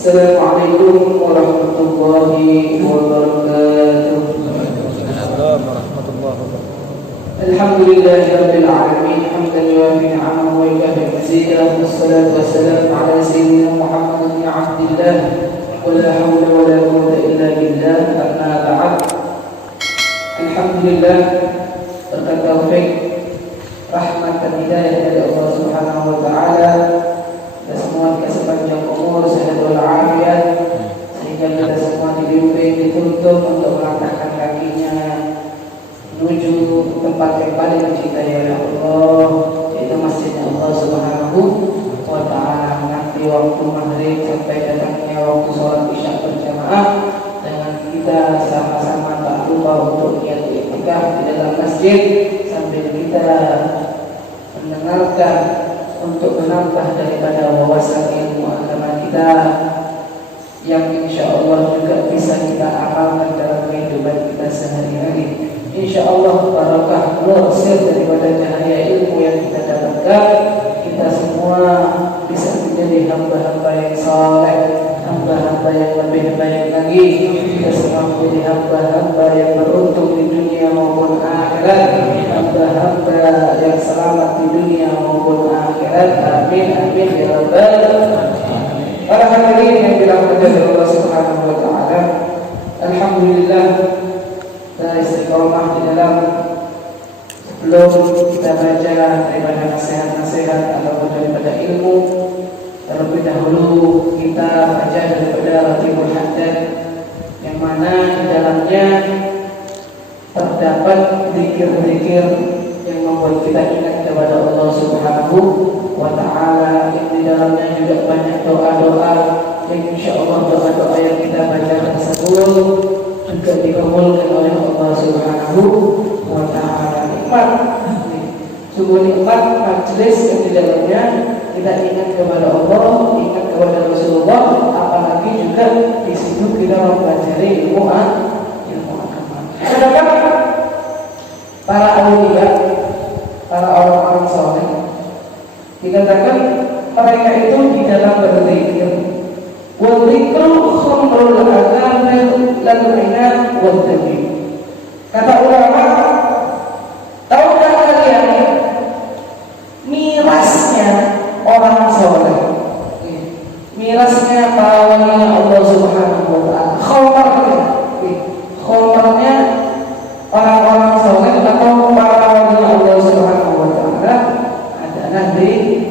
Assalamualaikum warahmatullahi wabarakatuh. Assalamualaikum warahmatullahi wabarakatuh. Alhamdulillahirabbil alamin hamdan yuwafi ni'amahu wa yukafi mazidahu wassalatu wassalamu ala sayyidina Muhammadin abdillah wa la hawla wa la quwwata illa billah amma ba'd. Alhamdulillah berkat taufik rahmat dan hidayah dari Allah Subhanahu wa taala, kita semua dikasih panjang umur, sehat walafiat, sehingga kita semua dibimbing, dituntun untuk melangkahkan kakinya menuju tempat yang paling dicintai oleh Allah, yaitu masjidnya Allah Subhanahu wa taala. Nanti waktu maghrib sampai datangnya waktu sholat isya berjamaah, dengan kita sama-sama tak lupa untuk niat iktikaf di dalam masjid sambil kita mendengarkan untuk menambah daripada wawasan ilmu agama kita yang insya Allah juga bisa kita amalkan dalam kehidupan kita sehari-hari. Insya Allah barakah luasir daripada cahaya ilmu yang kita dapatkan, kita semua bisa menjadi hamba-hamba yang saleh, hamba-hamba yang lebih baik lagi. Kita semua menjadi hamba-hamba yang beruntung di dunia maupun akhirat, hamba-hamba yang selamat di dunia maupun akhirat. Amin amin ya rabbal alamin. Para hadirin yang dirahmati Allah Subhanahu wa taala, alhamdulillah kita istiqomah di dalam sebelum kita baca daripada nasihat-nasihat ataupun daripada ilmu. Terlebih dahulu kita baca daripada Ratibul Haddad, yang mana di dalamnya terdapat zikir-zikir yang membuat kita ingat kepada Allah Subhanahu wa taala. Yang di dalamnya juga banyak doa-doa yang insyaallah doa-doa yang kita baca tersebut juga dikabulkan oleh Allah Subhanahu wa taala. Nikmat, sungguh nikmat majelis yang di dalamnya kita ingat kepada Allah, ingat kepada Rasulullah, apalagi juga di situ kita mempelajari ilmu agama. Sedangkan para aulia, para orang-orang saleh, dikatakan mereka itu di dalam berzikir. Wa dzikru khamrul adzan lan ina wa dzikr. Kata ulama, tahukah kalian mirasnya orang soleh, mirasnya para wali Allah Subhanahu wa taala, khamarnya orang-orang soleh atau para wali Allah Subhanahu wa taala adalah zikir.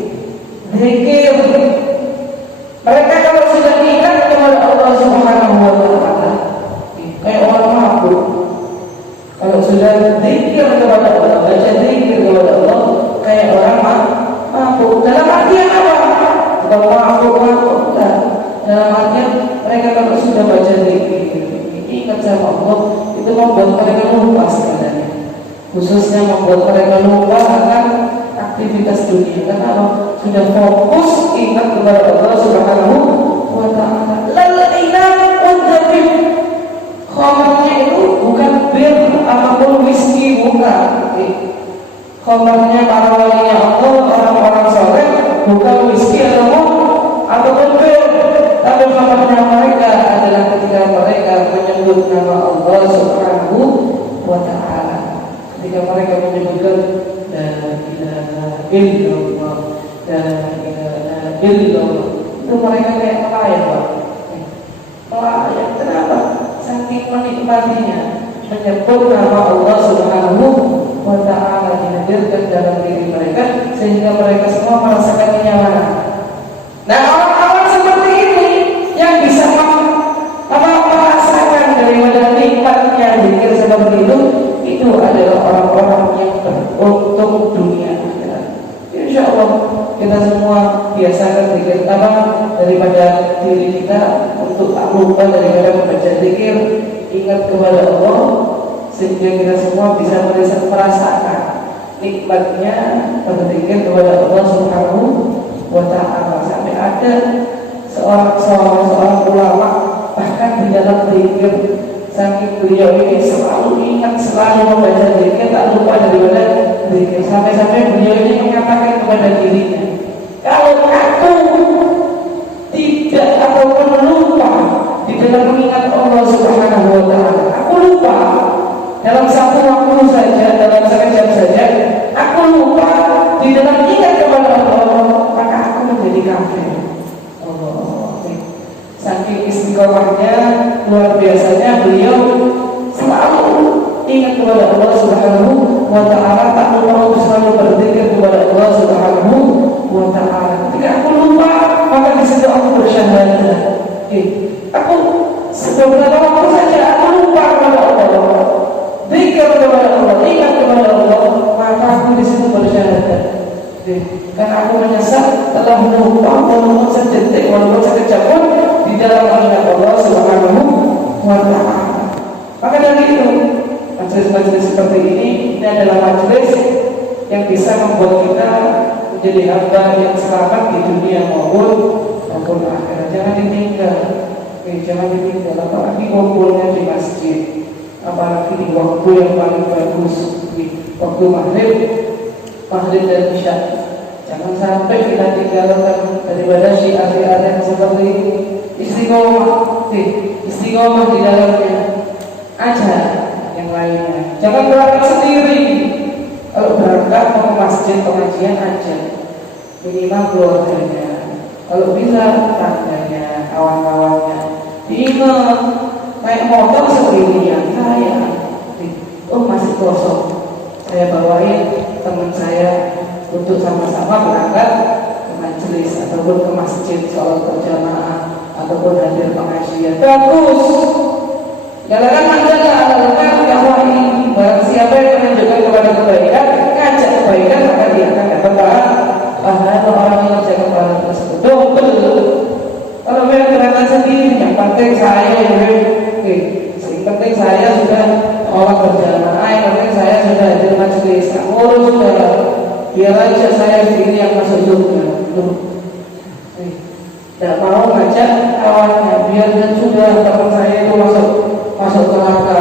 Mereka kalau sudah ingat kepada Allah Subhanahu wa taala, kayak orang mabuk. Kalau sudah zikir kepada Allah, baca zikir kepada Allah, kayak orang mabuk. Dalam artian apa? Bukan mabuk. Dalam artian mereka kalau sudah baca zikir, ingat sama Allah, itu membuat mereka lupa sebenarnya. Khususnya membuat mereka lupa akan aktivitas dunia. Karena sudah fokus ingat kepada Allah Subhanahu wa taala. Khamarnya itu bukan bir ataupun whisky, bukan. Khamarnya para wali Allah, orang-orang saleh, bukan whisky ataupun bir, tapi khamarnya mereka adalah ketika mereka menyebut nama Allah Subhanahu wa taala. Ketika mereka menyebutkan la ilaha illallah, la ilaha illallah, itu mereka kayak melayang, Pak. Melayang, kenapa? Saking menikmatinya menyebut nama Allah Subhanahu wa taala dihadirkan dalam diri mereka, sehingga mereka semua merasakan kenyamanan. Nah, orang-orang seperti ini yang bisa merasakan daripada nikmatnya zikir seperti itu adalah orang-orang yang beruntung dunia akhirat. Insya Allah kita semua biasakan zikir daripada diri kita untuk tak lupa daripada membaca zikir, ingat kepada Allah, sehingga kita semua bisa merasakan nikmatnya berzikir kepada Allah Subhanahu wa taala. Sampai ada seorang ulama bahkan di dalam zikir, saking beliau ini selalu ingat, selalu membaca zikir, tak lupa daripada zikir. Sampai-sampai beliau ini mengatakan kepada dirinya, kalau aku tidak ataupun di dalam mengingat Allah Subhanahu wa Ta'ala. Aku lupa dalam satu waktu saja, dalam sekejap saja, aku lupa di dalam ingat kepada Allah, maka aku menjadi kafir. Allah, saking istiqomahnya, luar biasanya beliau selalu ingat kepada Allah Subhanahu wa Ta'ala, tak mau selalu berzikir kepada Allah Subhanahu wa Ta'ala. Ketika aku lupa, maka di situ aku bersyahadat. Aku beberapa waktu saja aku lupa kepada Allah, zikir kepada Allah, ingat kepada Allah, maka aku di situ bersyahadat. Karena aku menyesal telah lupa walaupun sedetik, walaupun sekejap pun di dalam mengingat Allah Subhanahu wa Ta'ala. Maka dari itu, majelis-majelis seperti ini adalah majelis yang bisa membuat kita menjadi hamba yang selamat di dunia maupun akhirat. Jangan ditinggal, jangan ditinggal. Apalagi kumpulnya di masjid, apalagi di waktu yang paling bagus, di waktu maghrib dan isya. Jangan sampai kita tinggalkan daripada syiar-syiar yang seperti ini. Istiqomah di dalamnya aja yang lainnya. Jangan berangkat sendiri. Kalau berangkat mau ke masjid pengajian aja, minimal keluarganya. Kalau bisa tetangganya, kawan-kawannya. Diingat naik motor sendirian saya. Oh masih kosong. Saya bawain teman saya untuk sama-sama berangkat ke majelis ataupun ke masjid sholat berjamaah ataupun hadir pengajian. Bagus. Galakan adalah dakwah ini. Barang siapa yang menunjukkan kepada kebaikan, ngajak kebaikan, maka dia akan dapat pahala orang yang mengerjakan pahala tersebut. Betul. Kalau memang berangkat sendiri, yang penting saya yang penting saya sudah sholat berjamaah, yang penting saya sudah hadir majelis. Ngurus sudah, biar aja saya sendiri yang masuk surga. Tidak mau ngajak kawannya, biar sudah teman saya itu masuk neraka,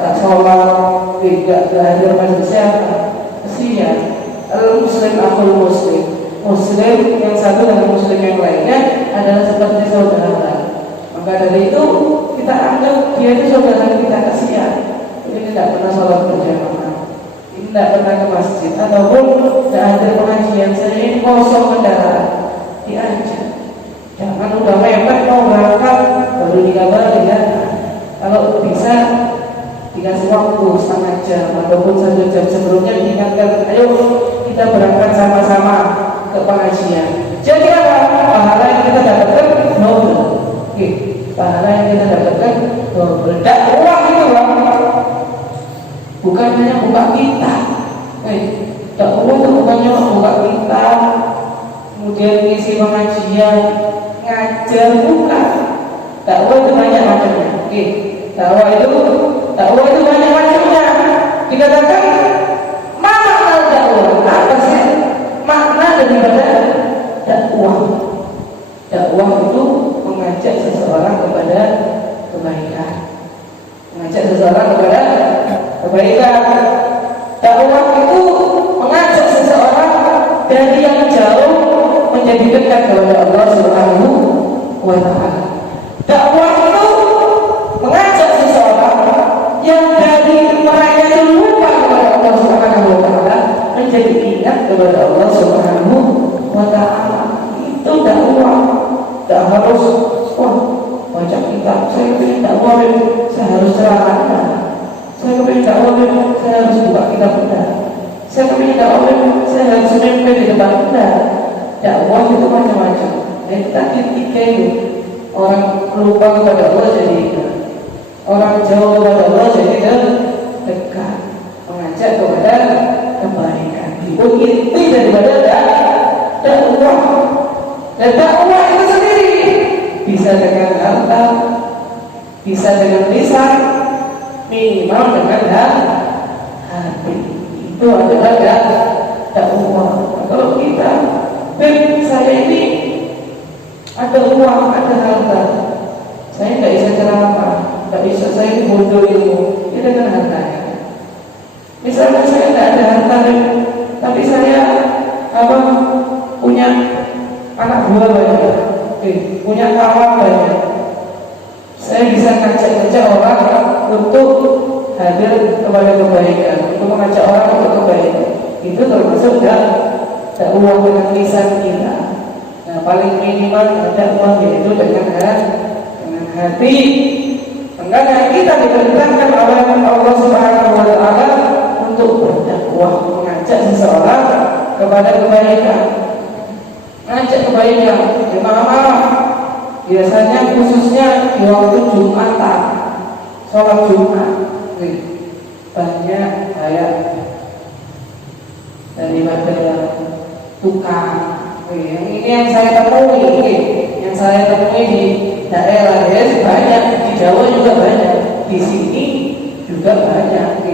tak sholat, tidak hadir majelis. Kesian. Al-Muslim akhul Muslim yang satu dengan Muslim yang lainnya adalah seperti saudara. Maka dari itu kita anggap dia itu saudara kita. Kesian. Ini tidak pernah sholat berjamaah, ini tidak pernah ke masjid ataupun tidak hadir pengajian. Saya ini kosong kendaraan, diajak. Jangan udah mepet mau berangkat baru dikabarin ya. Kalau bisa dikasih waktu setengah jam ataupun 1 jam sebelumnya diingatkan, ayo kita berangkat sama-sama ke pengajian. Jadi apa? Pahala yang kita dapatkan double. Pahala yang kita dapatkan double. Dakwah itu bukan hanya buka kitab. Dakwah itu bukan hanya buka kitab, kemudian ngisi pengajian, ngajar, bukan. Dakwah itu banyak macamnya. Dakwah itu banyak macamnya. Dikatakan makna dakwah, apa sih makna daripada dakwah? Dakwah itu mengajak seseorang kepada kebaikan, mengajak seseorang kepada kebaikan. Dakwah itu mengajak seseorang dari yang jauh menjadi dekat kepada Allah Subhanahu wa Ta'ala. Dakwah itu mengajak seseorang yang dari mereka lupa kepada Allah Subhanahu wa Ta'ala menjadi ingat kepada Allah Subhanahu wa Ta'ala. Itu dakwah. Tak harus baca kitab. Saya ingin dakwah, saya harus ceramah. Saya ingin dakwah, saya harus buka kitab benar. Saya ingin dakwah, saya harus mimpi di depan benar. Dakwah itu macam-macam. Dan tadi 3 itu, orang lupa kepada Allah jadi ingat, orang jauh kepada Allah jadi dekat, mengajak kepada kebaikan. Itu inti daripada dakwah. Dan dakwah itu sendiri bisa dengan harta, bisa dengan lisan, minimal dengan hati. Itu adalah dakwah. Kalau kita, saya ini ada uang, ada harta, saya tidak bisa ceramah, tidak bisa, saya ini bodoh ilmu, ya dengan hartanya. Misalnya saya tidak ada harta, tapi saya punya anak buah banyak, punya kawan banyak, Saya bisa ngajak-ngajak orang untuk hadir kepada kebaikan, untuk mengajak orang untuk kebaikan. Itu termasuk dakwah dengan lisan kita. Nah, paling minimal dakwah yaitu dengan hati. Karena kita diperintahkan oleh Allah Subhanahu wa taala untuk berdakwah, mengajak seseorang kepada kebaikan. Ngajak kebaikan, jemaah biasanya khususnya di waktu Jumatan, sholat Jumat, banyak kayak daripada tukang. Ini yang saya temui, di daerah ya banyak, di Jawa juga banyak, di sini juga banyak.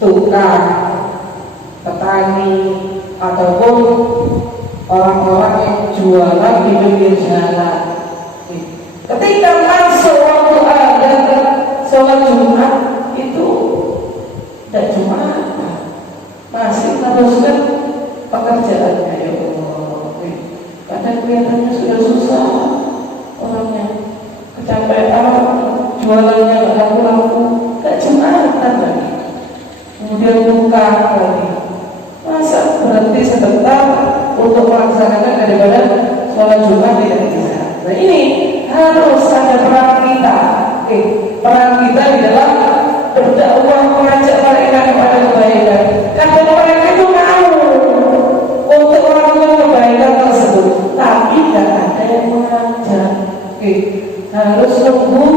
Tukang, petani, ataupun orang-orang yang jualan di pinggir jalan. Ketika masuk waktu ada sholat Jumat itu tidak Jumat, masih teruskan pekerjaannya. Ya Allah, kadang kelihatannya sudah susah, orangnya kecapean, jualannya nggak laku-laku, nggak Jumatan lagi. Kemudian buka lagi, masa berhenti sebentar untuk melaksanakan daripada sholat Jumat tidak bisa. Nah ini harus ada peran kita, peran kita di dalam berdakwah, mengajak mereka kepada kebaikan. Karena mereka itu mau untuk melakukan kebaikan tersebut, tapi tidak ada yang mengajak. Harus tunggu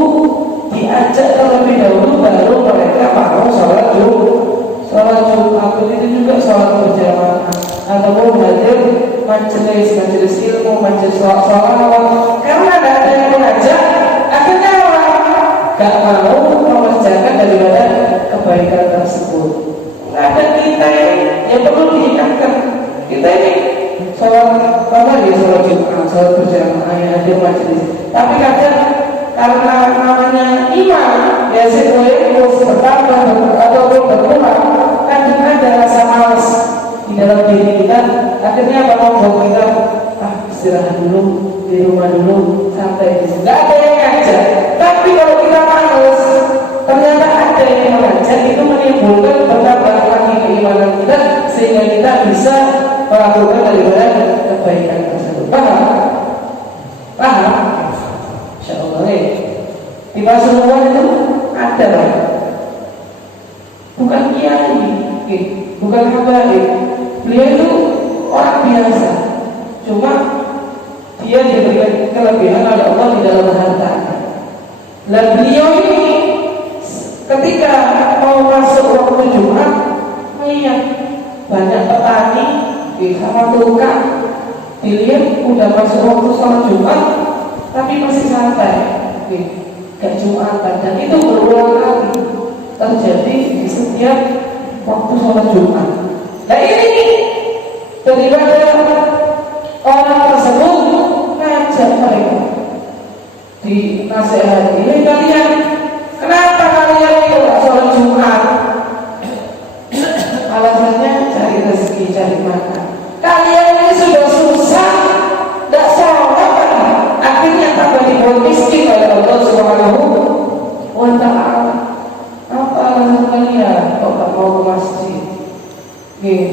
diajak terlebih dahulu baru mereka mau sholat Jumat. Itu juga sholat berjamaah ataupun hadir majelis ilmu, majelis sholawat. Karena tidak ada yang mengajak, akhirnya orang tidak mau mengerjakan daripada kebaikan tersebut. Nggak ada kita yang perlu diingatkan. Kita ini sholat Jumat, sholat berjamaah yang hadir majelis. Tapi kadang karena namanya imam, biasanya bertambah ataupun berkurang, kadang ada rasa malas di dalam diri kita. Akhirnya apa membuat kita istirahat dulu di rumah dulu, santai. Nggak ada yang ngajak. Tapi kalau kita malas, ternyata ada yang mengajak, itu menimbulkan bertambah lagi keimanan kita sehingga kita bisa melakukan daripada kebaikan tersebut. Paham? Insyaallah di Pasuruan itu ada lah, bukan kiai, bukan habaib. Beliau itu orang biasa, cuma dia diberikan kelebihan oleh Allah di dalam harta. Dan beliau ini ketika mau masuk waktu Jumat, melihat banyak petani sama tukang, dilihat udah masuk waktu sholat Jumat, tapi masih santai, gak Jumatan. Dan itu berulang kali terjadi di setiap waktu sholat Jumat. Nah ini daripada orang tersebut ngajak mereka di nasihat ini, kalian kenapa kalian itu sholat Jumat? Alasannya cari rezeki, cari makan. Kalian ini sudah susah, tidak sholat, akhirnya tambah dibuat miskin oleh Allah Subhanahu wa ta'ala. Apa alasan kalian kok tak mau ke masjid?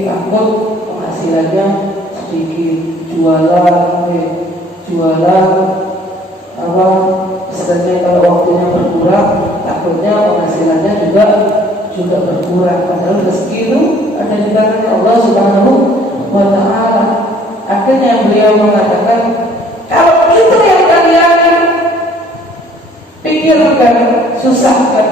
Takut penghasilannya sedikit, jualan sebenarnya kalau waktunya berkurang, takutnya penghasilannya juga berkurang. Padahal rezeki itu ada di tangan Allah Subhanahu wa ta'ala. Akhirnya beliau mengatakan, kalau itu yang kalian pikirkan, susahkan,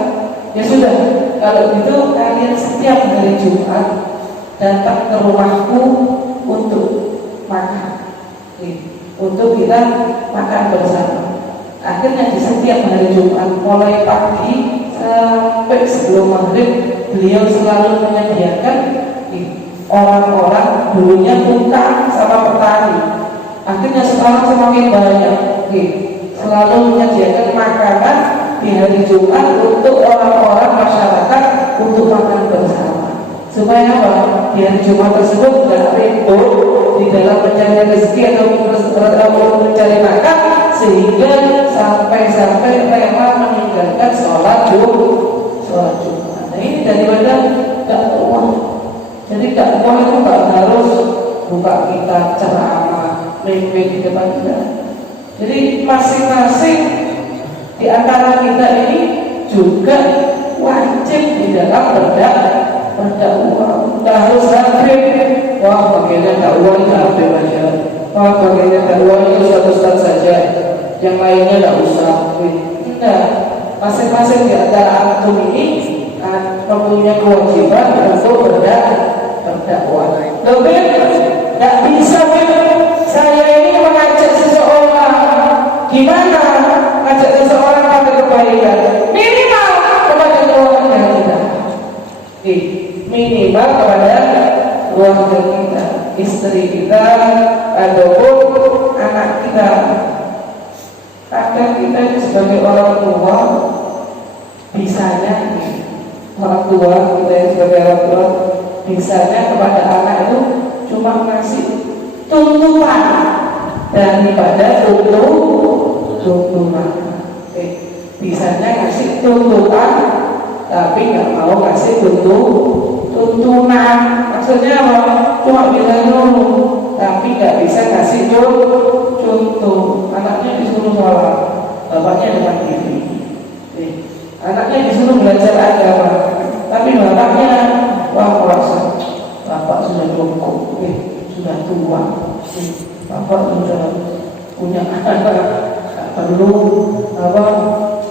ya sudah, kalau gitu kalian setiap hari Jumat datang ke rumahku untuk makan, untuk kita makan bersama. Akhirnya di setiap hari Jumat, mulai pagi sampai sebelum maghrib, beliau selalu menyediakan orang-orang, dulunya tukang sama petani. Akhirnya sekarang semakin banyak, selalu menyediakan makanan di hari Jumat untuk orang-orang masyarakat untuk makan bersama. Supaya apa? Di hari Jumat tersebut tidak ribut, di dalam mencari rezeki atau mencari makan, sehingga sampai rela meninggalkan sholat Jumat. Nah ini daripada dakwah. Jadi dakwah itu nggak harus buka kitab ceramah, mimpi di depan kita. Jadi masing-masing di antara kita ini juga wajib di dalam berdakwah. Nggak harus hafid. Wah, bagiannya dakwah ini hafid aja. Wah, bagiannya dakwah itu ustaz saja. Yang lainnya nggak usah. Enggak. Masing-masing di antara antum ini mempunyai kewajiban untuk berdakwah. Lebih nggak bisa saya ini mengajak seseorang. Gimana ngajak seseorang pada kebaikan? Minimal kepada keluarga kita. Minimal kepada keluarga kita, istri kita, ataupun anak kita. Kadang kita itu sebagai orang tua, bisanya orang tua kita sebagai orang tua, bisanya kepada anak itu cuma ngasih tuntutan daripada tuntunan. Bisanya ngasih tuntutan, tapi nggak mau ngasih tuntunan. Maksudnya apa? Cuma bisa nyuruh, tapi nggak bisa ngasih contoh. Anaknya disuruh sholat, bapaknya depan TV. Anaknya disuruh belajar agama, tapi bapaknya wah puasa. Bapak sudah cukup, sudah tua. Bapak sudah punya anak, tak perlu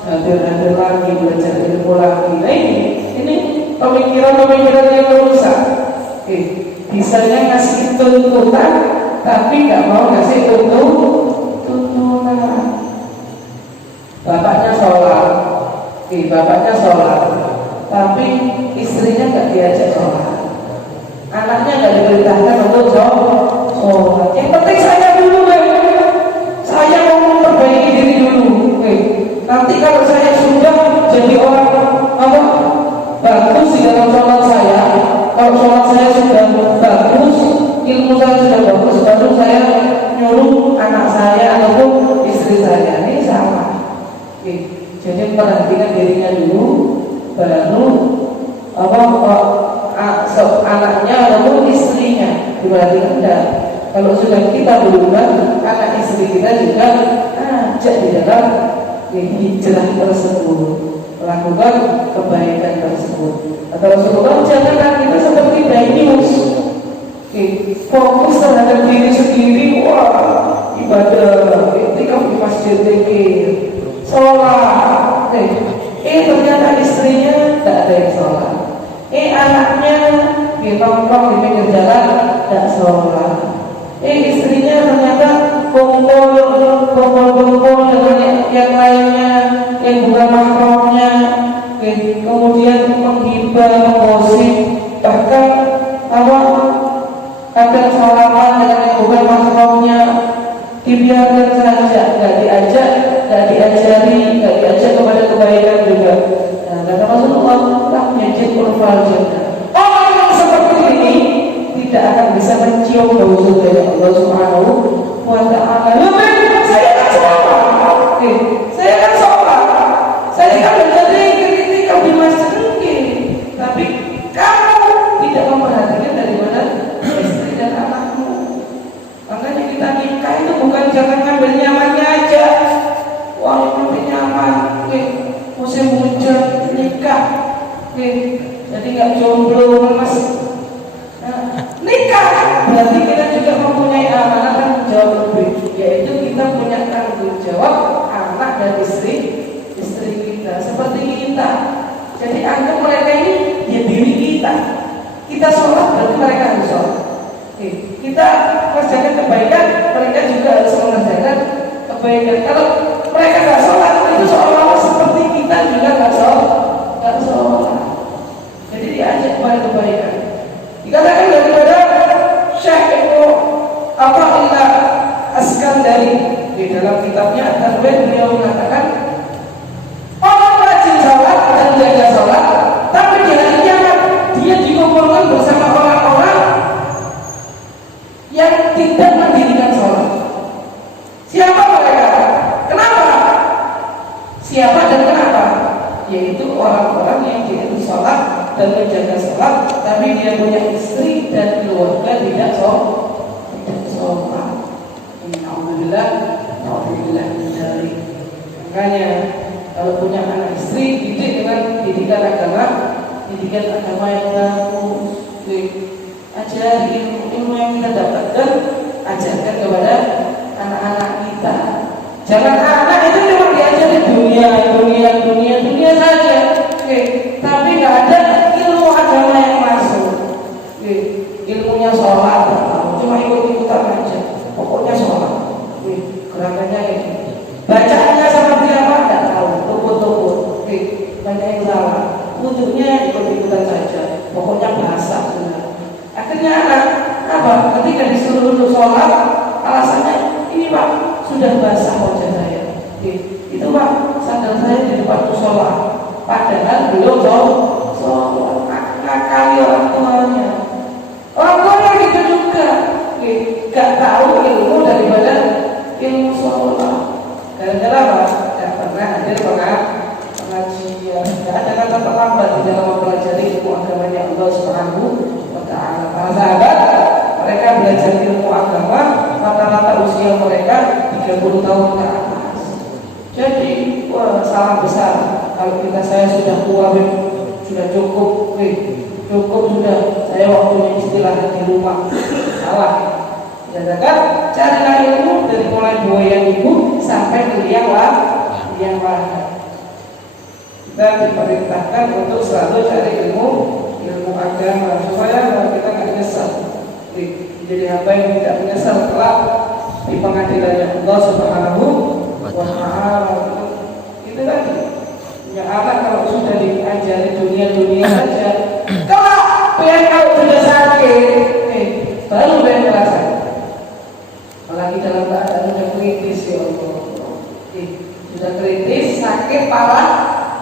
hadir lagi, belajar ilmu lagi. Nah ini pemikiran yang rusak. Bisanya ngasih tuntutan, tapi nggak mau ngasih tuntunan. Bapaknya sholat, tapi istrinya nggak diajak sholat. Anaknya nggak diperintahkan untuk sholat. Yang penting saya dulu, saya mau memperbaiki diri dulu. Nanti kalau saya sudah jadi orang bagus di dalam sholat saya, kalau sholat saya sudah bagus, ilmu saya sudah bagus, baru saya nyuruh anak saya ataupun istri saya. Ini sama. Jadi perhatikan dirinya dulu, baru anaknya ataupun istrinya diperhatikan. Enggak. Kalau sudah kita berubah, anak istri kita juga ajak di dalam hijrah tersebut, melakukan kebaikan tersebut. Atau Rasulullah janganlah kita seperti Dainius, fokus terhadap diri sendiri. Wah, ibadah, iktikaf di masjid, sholat. Ternyata istrinya tidak ada yang sholat. Anaknya nongkrong di pinggir jalan tidak sholat. Istrinya ternyata kumpul dengan yang lainnya yang bukan mahramnya, kemudian menghibah, menggosip, bahkan kadang salaman dengan yang bukan mahramnya. Dibiarkan saja, nggak diajak, nggak diajari, nggak diajak kepada kebaikan juga. Nah, kata Rasulullah, tak yajid urfal jannah. Orang yang seperti ini tidak akan bisa mencium bau surga Allah Subhanahu wa Ta'ala. Saya kan sholat, saya kan menjadi kritikal di masjid, tapi kamu tidak memperhatikan daripada istri dan anakmu. Makanya kita nikah itu bukan jangan ngambil nyamannya aja. Wah, ini nyaman, musim hujan nikah, jadi nggak jomblo mas. Nikah berarti kita juga mempunyai amanah tanggung jawab lebih, yaitu kita punya tanggung jawab anak dan istri kita seperti kita. Jadi anggap mereka ini ya diri kita sholat berarti mereka harus sholat. Kita mengerjakan kebaikan, mereka juga harus mengerjakan kebaikan. Kalau mereka nggak sholat, itu seolah-olah seperti kita juga nggak sholat. Jadi diajak kepada kebaikan. Dikatakan daripada Syekh Ibnu Al-Askandari di dalam kitabnya At-Tarwih, beliau mengatakan orang rajin sholat dan jaga sholat, tapi di hari kiamat dia dikumpulkan bersama orang-orang yang yaitu orang-orang yang dia itu sholat dan menjaga sholat, tapi dia punya istri dan keluarga tidak sholat. Alhamdulillah, alhamdulillah dari. Makanya kalau punya anak istri, didik dengan didikan agama yang bagus. Ajar ilmu yang kita dapatkan, ajarkan kepada anak-anak kita. Jangan anak itu cuma diajari dunia saja. Tapi nggak ada ilmu agama yang masuk. Ilmunya sholat, cuma ikut-ikutan aja. Pokoknya sholat. Gerakannya ini. Bacaannya seperti apa? Nggak tahu. Tunggu. Banyak yang salah. Wudhunya ikut-ikutan saja. Pokoknya bahasa sudah. Akhirnya anak apa? Ketika disuruh untuk sholat, alasannya ini Pak sudah basah wajah saya. Itu Pak sandal saya di depan musola. Padahal belum sholat. Ngakali orang tuanya. Orang tuanya gitu juga. Gak tahu ilmu daripada ilmu sholat. Gara-gara apa? Gak pernah hadir pengajian. Gak ada kata terlambat di dalam mempelajari ilmu agamanya Allah Subhanahu wa Ta'ala. Para sahabat, mereka belajar ilmu agama, rata-rata usia mereka 30 tahun ke atas. Jadi, salah besar. Kalau saya sudah tua, sudah cukup sudah. Saya waktunya istirahat di rumah. Salah. Jadikan carilah ilmu dari mulai buaya ibu sampai ke liang lahat. Kita diperintahkan untuk selalu cari ilmu agama supaya kita nggak nyesal. Jadi apa yang tidak menyesal kelak di pengadilannya Allah Subhanahu wa Ta'ala. Itu tadi. Punya anak kalau sudah diajari dunia saja, kalau sudah sakit, baru merasakan. Apalagi dalam keadaan sudah kritis ya Allah. Sudah kritis, sakit, parah,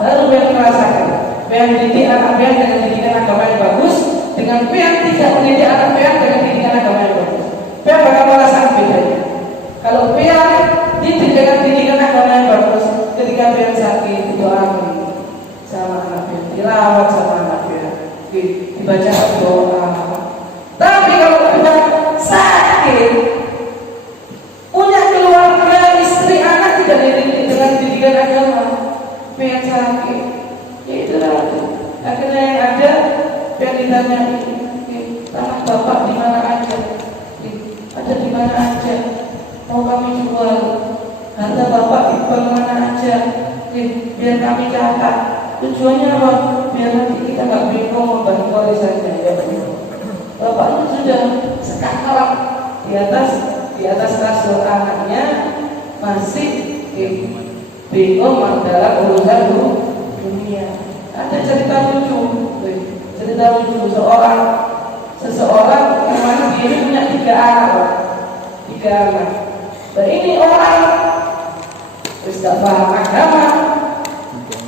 baru merasakan. Yang didik anak pian dengan didikan agama yang bagus, dengan pian tidak mendidik anak pian dengan didikan agama yang bagus. Pian bakal merasakan bedanya. Kalau pian didik dengan didikan agama yang bagus, ketika pian sakit didoakan sama anak pian, dilawat sama anak pian, dibaca doa. Tapi kalau pian sakit, punya keluarga, istri, anak tidak dididik dengan didikan agama, pian sakit. Ya itulah. Akhirnya yang ada yang ditanya, tanah bapak di mana aja? Ada di mana aja? Mau kami jual? Harta bapak dijual mana aja? Biar kami catat. Tujuannya apa? Biar nanti kita nggak bingung membagi warisannya. Ya bapak itu sudah sekarang di atas kasur anaknya masih bingung dalam urusan dunia. Ada cerita lucu seseorang yang mana dia punya 3 anak. Dan ini orang tidak paham agama,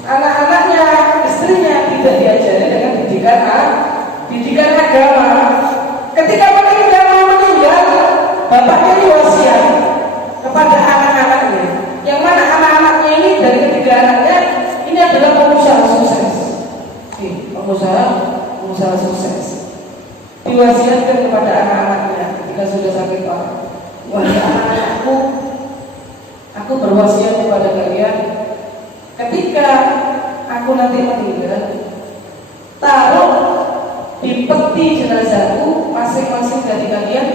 anak-anaknya, istrinya tidak diajari dengan didikan agama. Ketika meninggal, bapaknya diwasiat kepada anak-anaknya, yang mana anak-anaknya ini dari ketiga anaknya ini adalah pengusaha sukses. Pengusaha sukses. Diwasiatkan kepada anak-anaknya ketika sudah sakit parah. Wahai anak-anakku, aku berwasiat kepada kalian, ketika aku nanti meninggal, taruh di peti jenazahku masing-masing dari kalian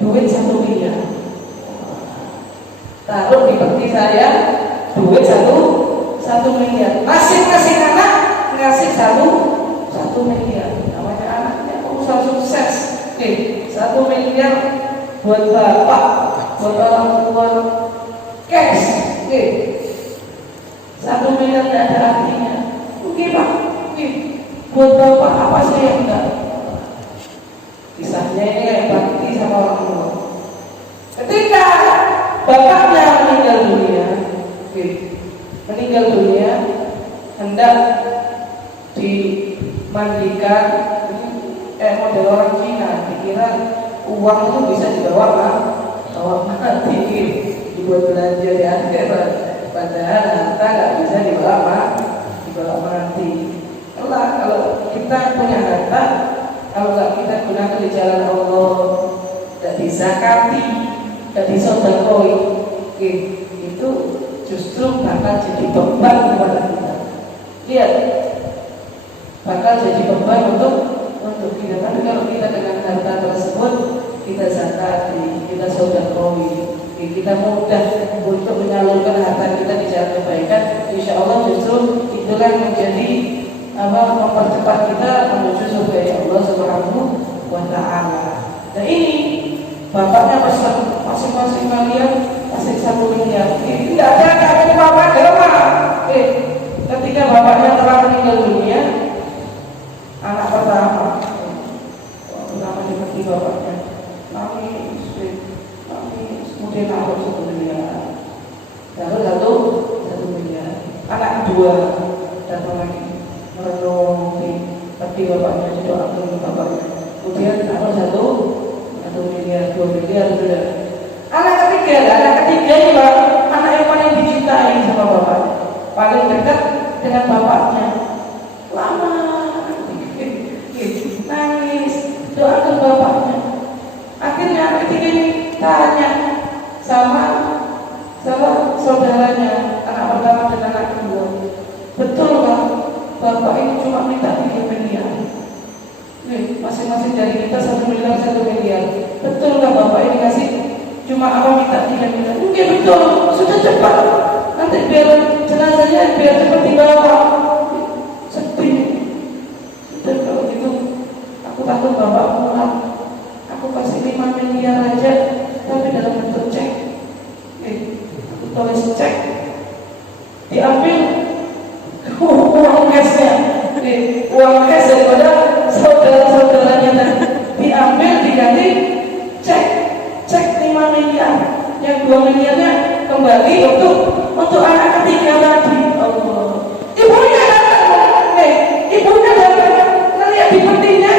duit 1 miliar. Taruh di peti saya duit 1 miliar. Masing-masing anak ngasih 1 miliar. Namanya anaknya pengusaha sukses. 1 miliar buat bapak, buat orang tua, cash. 1 miliar tidak ada artinya. Oke Pak, buat bapak apa sih yang enggak? Kisahnya ini kayak bakti sama orang tua. Ketika bapaknya meninggal dunia, hendak dimandikan. Model orang Cina dikira uang itu bisa dibawa mati, dibuat belanja di akhirat. Padahal harta nggak bisa dibawa dibawa menanti. Kalau kita punya harta, kalau nggak kita gunakan di jalan Allah, tidak dizakati, tidak disodakoi, itu justru bakal jadi beban kepada kita. Lihat, bakal jadi beban untuk kita. Tapi kalau kita dengan harta tersebut, kita zakati, kita sedekahoi, kita mudah untuk menyalurkan harta kita di jalan kebaikan. Insya Allah justru itulah yang menjadi mempercepat kita menuju surga Allah Subhanahu wa Ta'ala. Nah ini bapaknya pesan masing-masing kalian masing 1 miliar. Ini tidak ada kata bapak agama. Ketika bapaknya telah meninggal dunia, anak pertama dipergi bapaknya, kami kemudian aku 1 miliar, lalu 1 miliar. Anak kedua datang lagi merenungi, pergi bapaknya, didoakan bapaknya, kemudian aku 1 miliar, 2 miliar sudah. Anak ketiga ini Pak, anak yang paling dicintai sama bapaknya, paling dekat dengan bapaknya, lama nangis, doakan bapaknya. Akhirnya ketiga ini tanya sama saudaranya, anak pertama dan anak kedua, betul kan bapak ini cuma minta 3 miliar? Masing-masing dari kita 1 miliar, 1 miliar. Betul kan bapak ini kasih cuma minta 3 miliar? Mungkin betul, sudah cepat, nanti biar jenazahnya biar cepat dibawa. Sedih. Sudah kalau gitu, aku takut bapak pulang, aku kasih 5 miliar aja, tapi dalam bentuk cek. Aku tulis cek, diambil uang cashnya, uang cash daripada saudara-saudaranya, diambil diganti cek 5 miliar, yang 2 miliarnya kembali untuk anak ketiga tadi. Ibunya datang, melihat di petinya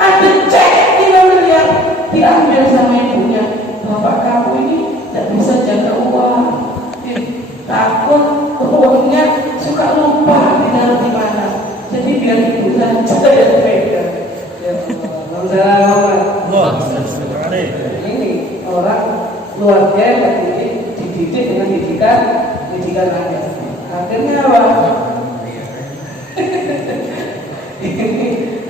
ada cek 5 miliar, diambil sama ibunya. Bapak kamu ini tidak bisa jaga uang, takut uangnya suka lupa di mana. Jadi biar ibu saja yang pegang. Ini orang keluarga yang dididik dengan didikan rakyat. Akhirnya apa?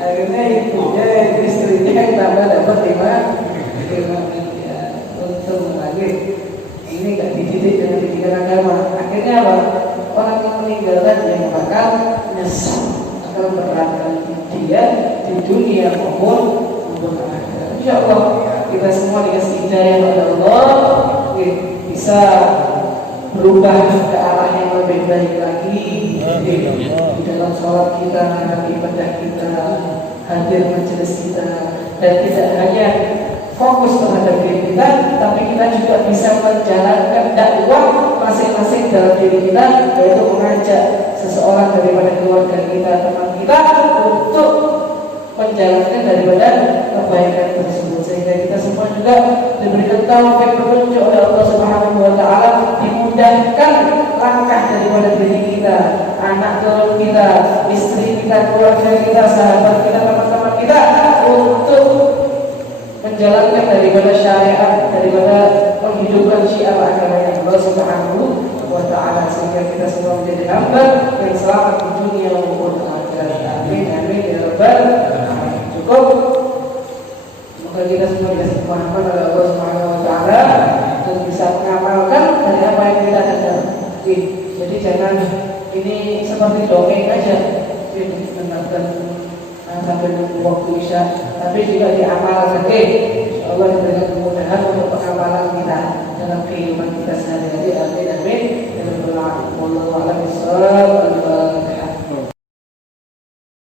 Akhirnya ibunya, istrinya yang tambah dapat 5 miliar. Untung lagi ini gak dididik dengan didikan agama. Akhirnya apa? Orang yang meninggalkan yang bakal nyesal, akan beratkan dia di dunia maupun akhirat. Insya Allah kita semua dikasih hidayah oleh Allah, bisa berubah ke arah yang lebih baik lagi di dalam sholat kita, ibadah kita, hadir majelis kita, dan tidak hanya fokus terhadap diri kita, tapi kita juga bisa menjalankan dakwah masing-masing dalam diri kita, yaitu mengajak seseorang daripada keluarga kita, teman kita, untuk menjalankan daripada kebaikan tersebut, sehingga kita semua juga diberikan taufik petunjuk oleh Allah Subhanahu wa Ta'ala, dimudahkan langkah daripada diri kita, anak turun kita, istri kita, keluarga kita, sahabat kita, teman-teman kita, untuk menjalankan daripada syariat, daripada menghidupkan syiar agama Allah Subhanahu wa Ta'ala, sehingga kita semua menjadi hamba yang selamat di dunia maupun akhirat. Amin amin ya rabbal alamin. Cukup. Semoga kita semua dikasih pemahaman oleh Allah Subhanahu wa Ta'ala dan bisa mengamalkan dari apa yang kita dengar. Jadi jangan ini seperti dongeng aja, mendengarkan sampai waktu isya, tapi juga diamalkan. Allah